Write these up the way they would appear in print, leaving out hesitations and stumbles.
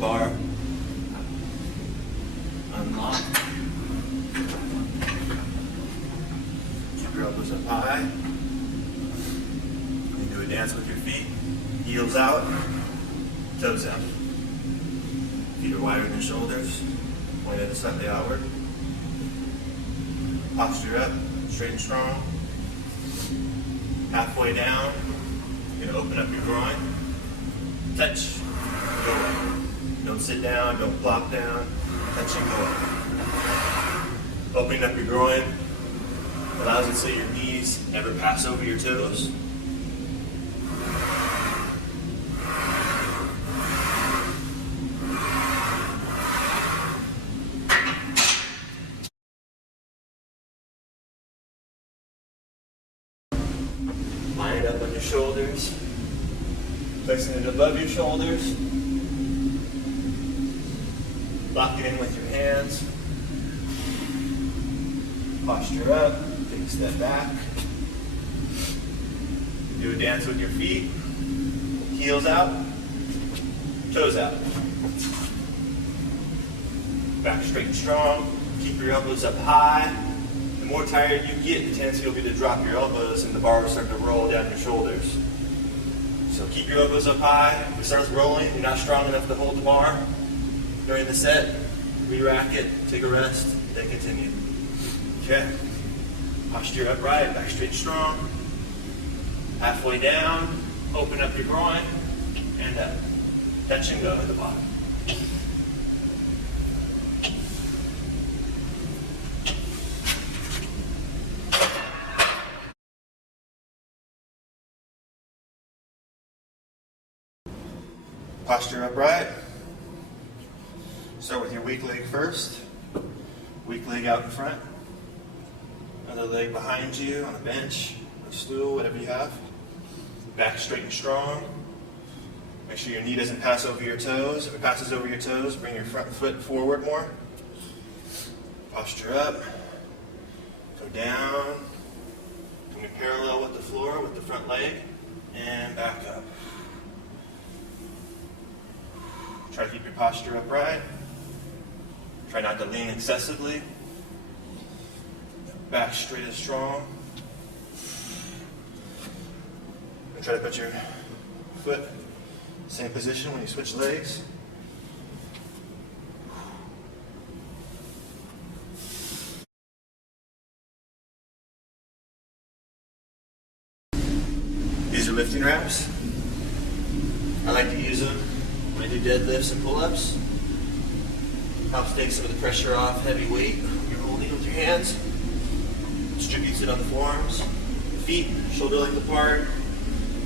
bar. Unlock. Keep your elbows up high. And do a dance with your feet. Heels out, toes out. Feet are wider than shoulders, pointed slightly outward. Posture up, straight and strong. Halfway down, you're going to open up your groin. Touch, go up. Don't sit down, don't plop down. Touch and go up. Opening up your groin allows it so your knees never pass over your toes. Line it up on your shoulders, placing it above your shoulders. Lock it in with your hands. Posture up, take a step back. Do a dance with your feet. Heels out, toes out. Back straight and strong. Keep your elbows up high. The more tired you get, the tendency will be to drop your elbows and the bar will start to roll down your shoulders. So keep your elbows up high. If it starts rolling, you're not strong enough to hold the bar during the set, re-rack it, take a rest, then continue. Okay. Posture upright, back straight and strong. Halfway down, open up your groin, and up. Touch and go at the bottom. Posture upright. Start with your weak leg first. Weak leg out in front. Other leg behind you on a bench, a stool, whatever you have. Back straight and strong. Make sure your knee doesn't pass over your toes. If it passes over your toes, bring your front foot forward more. Posture up. Go down. Coming parallel with the floor with the front leg. And back up. Try to keep your posture upright. Try not to lean excessively. Back straight and strong. And try to put your foot same position when you switch legs. These are lifting wraps. I like to use them when I do deadlifts and pull-ups. Helps take some of the pressure off heavy weight you're holding with your hands. Distributes it on the forearms. Feet shoulder length apart.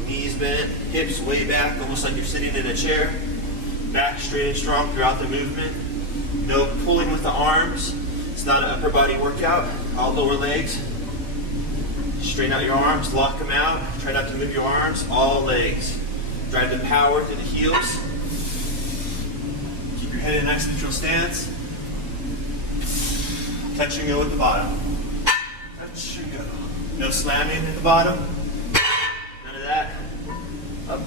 Knees bent. Hips way back, almost like you're sitting in a chair. Back straight and strong throughout the movement. No pulling with the arms. It's not an upper body workout. All lower legs. Straighten out your arms. Lock them out. Try not to move your arms. All legs. Drive the power through the heels. Head in nice neutral stance. Touch and go at the bottom. Touch and go. No slamming at the bottom. None of that. Up.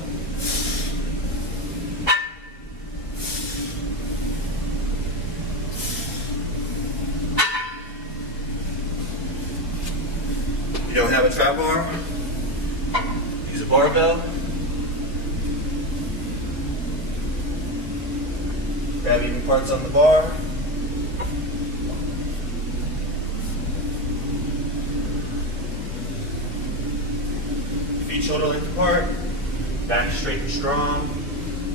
If you don't have a trap bar, use a barbell. Grab even parts on the bar. Feet shoulder length apart. Back straight and strong.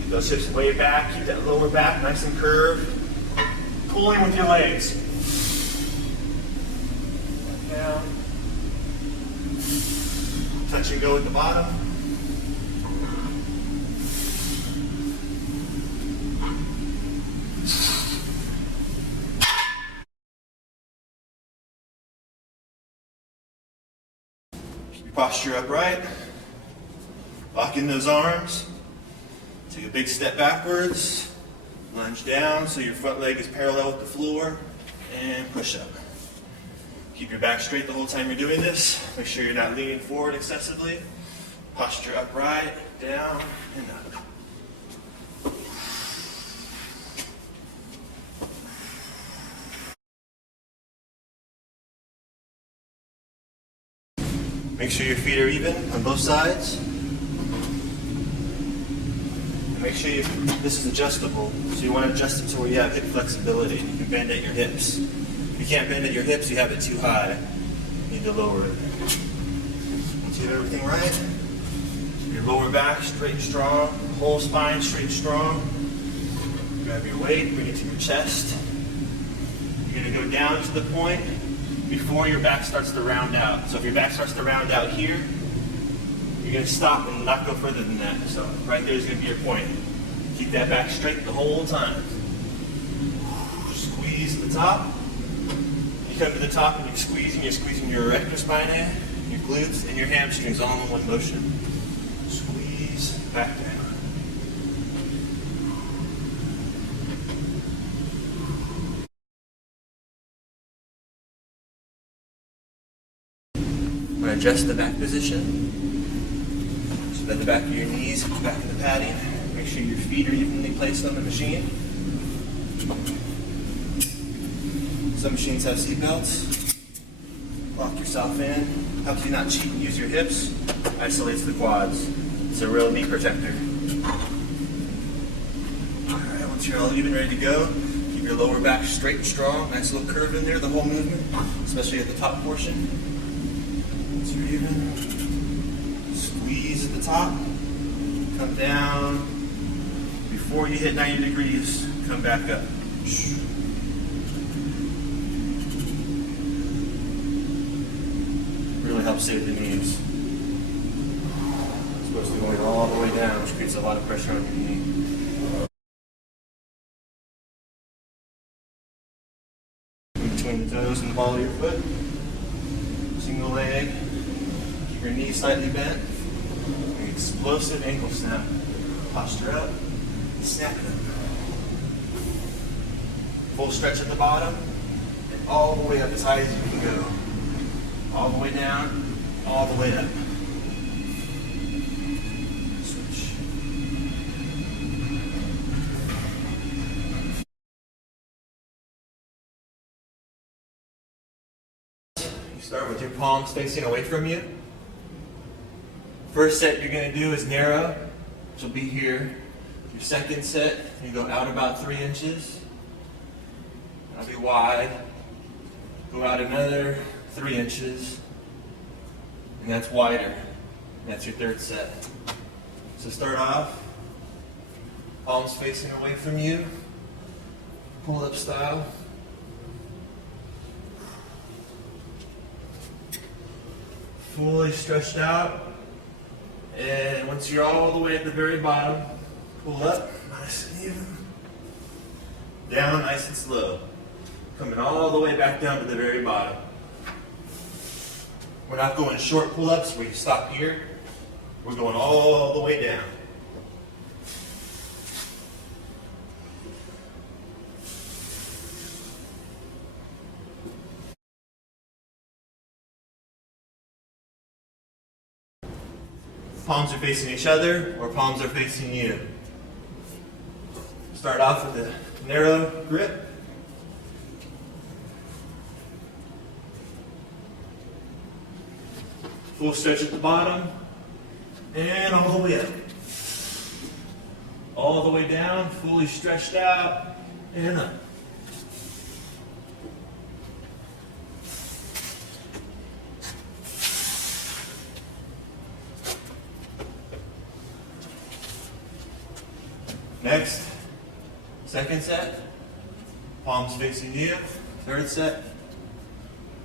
Keep those hips way back. Keep that lower back nice and curved. Pulling with your legs. Down. Touch and go at the bottom. Posture upright. Lock in those arms. Take a big step backwards. Lunge down so your front leg is parallel with the floor. And push up. Keep your back straight the whole time you're doing this. Make sure you're not leaning forward excessively. Posture upright, down, and up. Make sure your feet are even on both sides. Make sure this is adjustable, so you want to adjust it to where you have hip flexibility. You can bend at your hips. If you can't bend at your hips, you have it too high. You need to lower it. Once you have everything right, your lower back straight and strong, whole spine straight and strong. Grab your weight, bring it to your chest. You're going to go down to the point before your back starts to round out. So if your back starts to round out here, you're going to stop and not go further than that. So right there is going to be your point. Keep that back straight the whole time. Squeeze at the top. You come to the top and you're squeezing your erector spinae, your glutes, and your hamstrings all in one motion. Squeeze back down. I'm going to adjust the back position. So that the back of your knees comes back in the padding. Make sure your feet are evenly placed on the machine. Some machines have seat belts. Lock yourself in. Helps you not cheat and use your hips. Isolates the quads. It's a real knee protector. Alright, once you're all even ready to go, keep your lower back straight and strong. Nice little curve in there the whole movement, especially at the top portion. Once you're even, squeeze at the top, come down. Before you hit 90 degrees, come back up. Really helps save the knees. It's supposed to be going all the way down, which creates a lot of pressure on your knee. In between the toes and the ball of your foot. Single leg. Keep your knee slightly bent. An explosive ankle snap. Posture up. Snap it up. Full stretch at the bottom. And all the way up as high as you can go. All the way down. All the way up. Switch. You start with your palms facing away from you. First set you're going to do is narrow, which will be here. Your second set, you go out about 3 inches. That'll be wide. Go out another 3 inches. And that's wider. And that's your third set. So start off, palms facing away from you. Pull-up style. Fully stretched out. And once you're all the way at the very bottom, pull up, nice and even. Down, nice and slow. Coming all the way back down to the very bottom. We're not going short pull-ups where you stop here. We're going all the way down. Palms are facing each other, or palms are facing you. Start off with a narrow grip. Full stretch at the bottom, and all the way up. All the way down, fully stretched out, and up. Next, second set, palms facing you. Third set,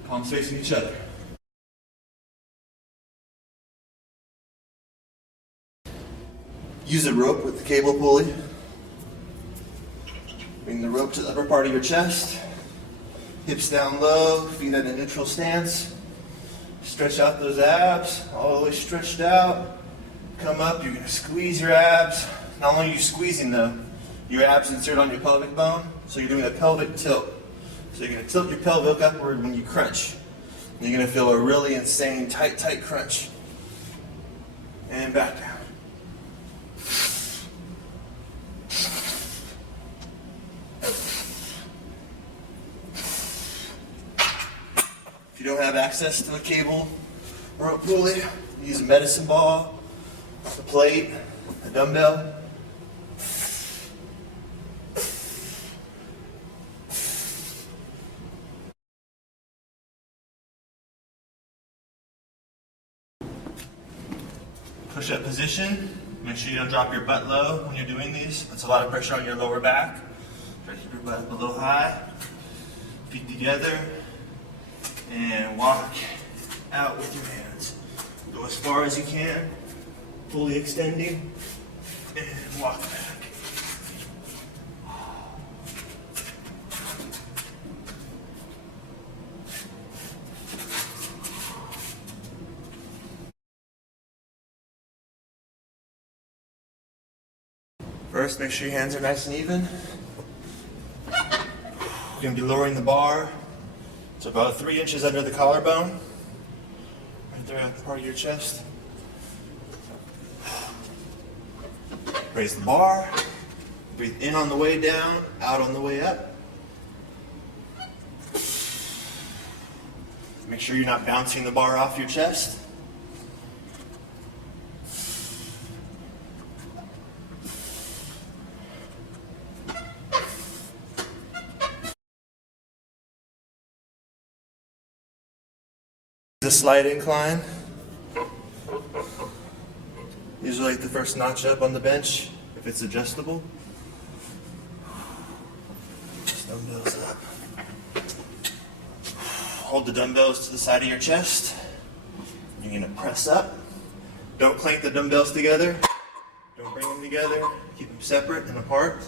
palms facing each other. Use a rope with the cable pulley. Bring the rope to the upper part of your chest. Hips down low, feet at a neutral stance. Stretch out those abs, all the way stretched out. Come up, you're going to squeeze your abs. Not only are you squeezing though, your abs insert on your pelvic bone, so you're doing a pelvic tilt. So you're going to tilt your pelvic upward when you crunch. And you're going to feel a really insane tight crunch. And back down. If you don't have access to the cable rope pulley. Use a medicine ball, a plate, a dumbbell. Push-up position. Make sure you don't drop your butt low when you're doing these. That's a lot of pressure on your lower back. Try to keep your butt up a little high. Feet together. And walk out with your hands. Go as far as you can, fully extending, and walk back. First, make sure your hands are nice and even. We're going to be lowering the bar to about 3 inches under the collarbone, right there at the part of your chest. Raise the bar. Breathe in on the way down, out on the way up. Make sure you're not bouncing the bar off your chest. A slight incline. Usually like the first notch up on the bench if it's adjustable. Dumbbells up. Hold the dumbbells to the side of your chest. You're going to press up. Don't clank the dumbbells together. Don't bring them together. Keep them separate and apart.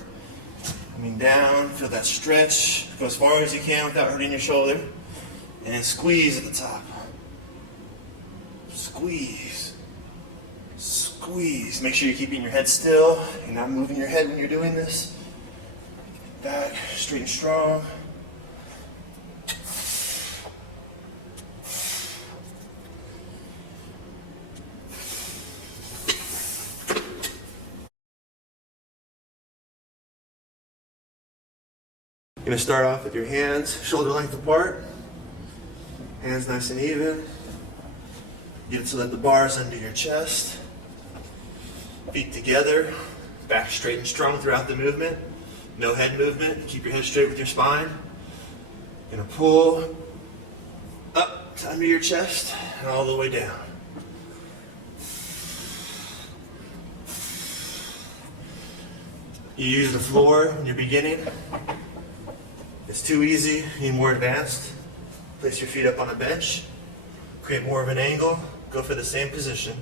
Coming down, feel that stretch. Go as far as you can without hurting your shoulder. And squeeze at the top. Squeeze. Squeeze. Make sure you're keeping your head still. You're not moving your head when you're doing this. Back, straight and strong. You're going to start off with your hands shoulder length apart. Hands nice and even. Get it so that the bar is under your chest. Feet together. Back straight and strong throughout the movement. No head movement. Keep your head straight with your spine. You're going to pull up to under your chest and all the way down. You use the floor when you're beginning. It's too easy. You need more advanced. Place your feet up on a bench. Create more of an angle. Go for the same position.